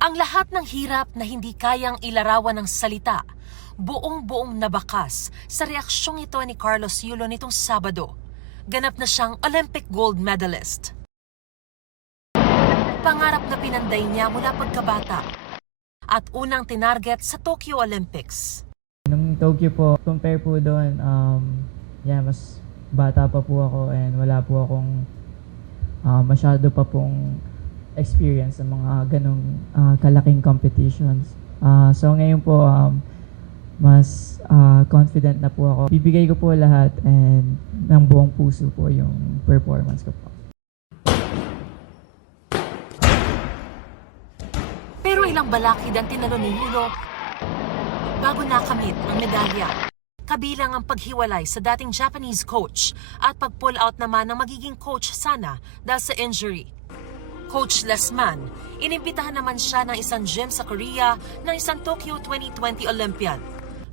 Ang lahat ng hirap na hindi kayang ilarawan ng salita, buong-buong nabakas sa reaksyong ito ni Carlos Yulo nitong Sabado. Ganap na siyang Olympic gold medalist. Pangarap na pinanday niya mula pagkabata at unang tinarget sa Tokyo Olympics. Nung Tokyo po, compare po doon, mas bata pa po ako and wala po akong masyado pa pong experience sa mga ganong kalaking competitions. So ngayon po, mas confident na po ako. Bibigay ko po lahat and ng buong puso po yung performance ko po. Pero ilang balakid ang tinalo ni Yulo bago nakamit ang medalya. Kabilang ang paghiwalay sa dating Japanese coach at pag-pull out naman ng magiging coach sana dahil sa injury. Coachless man, inimbitahan naman siya ng isang gym sa Korea ng isang Tokyo 2020 Olympian.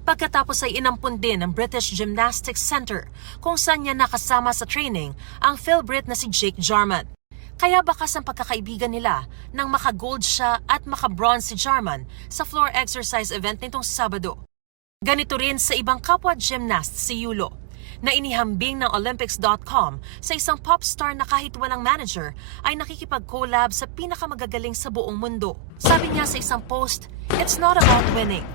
Pagkatapos ay inampun din ng British Gymnastics Center kung saan niya nakasama sa training ang Phil-Brit na si Jake Jarman. Kaya bakas ang pagkakaibigan nila nang maka-gold siya at maka-bronze si Jarman sa floor exercise event nitong Sabado. Ganito rin sa ibang kapwa gymnast si Yulo, na inihambing ng Olympics.com sa isang pop star na kahit walang manager ay nakikipag-collab sa pinakamagagaling sa buong mundo. Sabi niya sa isang post, "It's not about winning.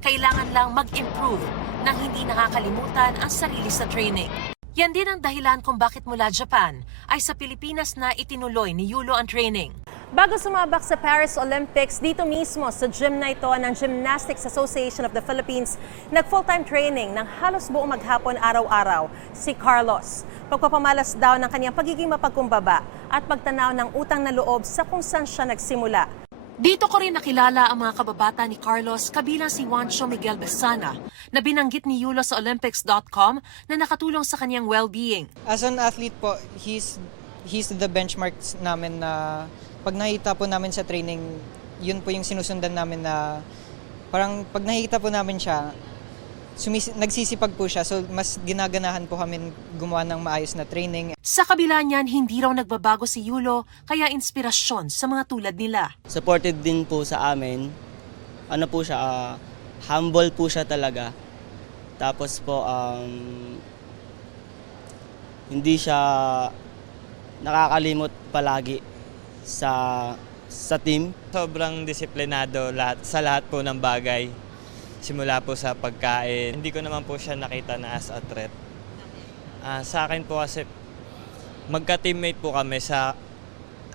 Kailangan lang mag-improve nang hindi nakakalimutan ang sarili sa training." Yan din ang dahilan kung bakit mula Japan ay sa Pilipinas na itinuloy ni Yulo ang training. Bago sumabak sa Paris Olympics, dito mismo sa gym na ito ng Gymnastics Association of the Philippines, nag-full-time training ng halos buong maghapon araw-araw si Carlos. Pagpapamalas daw ng kanyang pagiging mapagkumbaba at pagtanaw ng utang na loob sa kung saan siya nagsimula. Dito ko rin nakilala ang mga kababata ni Carlos kabilang si Juancho Miguel Besana na binanggit ni Yulo sa Olympics.com na nakatulong sa kanyang well-being. As an athlete po, he's the benchmarks namin na pag nakita po namin sa training, yun po yung sinusundan namin na parang pag nakikita po namin siya, nagsisipag po siya. So mas ginaganahan po kami gumawa ng maayos na training. Sa kabila niyan, hindi raw nagbabago si Yulo kaya inspirasyon sa mga tulad nila. Supported din po sa amin. Ano po siya, humble po siya talaga. Tapos po, hindi siya nakakalimot palagi sa team. Sobrang disiplinado sa lahat po ng bagay. Simula po sa pagkain. Hindi ko naman po siya nakita na as athlete. Sa akin po kasi magka-teammate po kami sa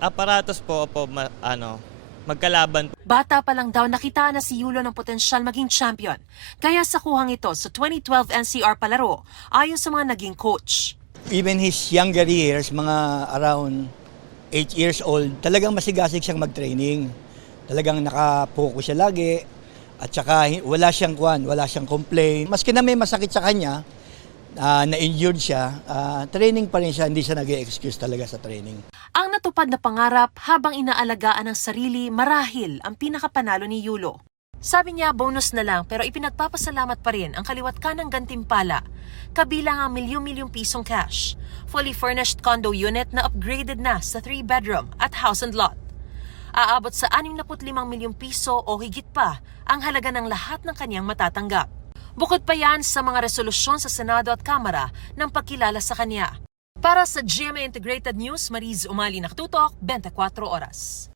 aparatos po magkalaban. Bata pa lang daw nakita na si Yulo ng potensyal maging champion. Kaya sa kuhang ito sa 2012 NCR palaro ayon sa mga naging coach. Even his younger years, mga around 8 years old, talagang masigasig siyang mag-training. Talagang nakapokus siya lagi at saka wala siyang complaint. Maski na may masakit sa kanya, na-injured siya, training pa rin siya, hindi siya nag-excuse talaga sa training. Ang natupad na pangarap habang inaalagaan ang sarili marahil ang pinakapanalo ni Yulo. Sabi niya bonus na lang pero ipinagpapasalamat pa rin ang kaliwat kanang gantimpala, kabilang ang milyon-milyong pisong cash, fully furnished condo unit na upgraded na sa 3-bedroom at house and lot. Aabot sa 65 milyong piso o higit pa ang halaga ng lahat ng kanyang matatanggap. Bukod pa yan sa mga resolusyon sa Senado at Kamara ng pagkilala sa kanya. Para sa GMA Integrated News, Mariz Umali, nakatutok 24 oras.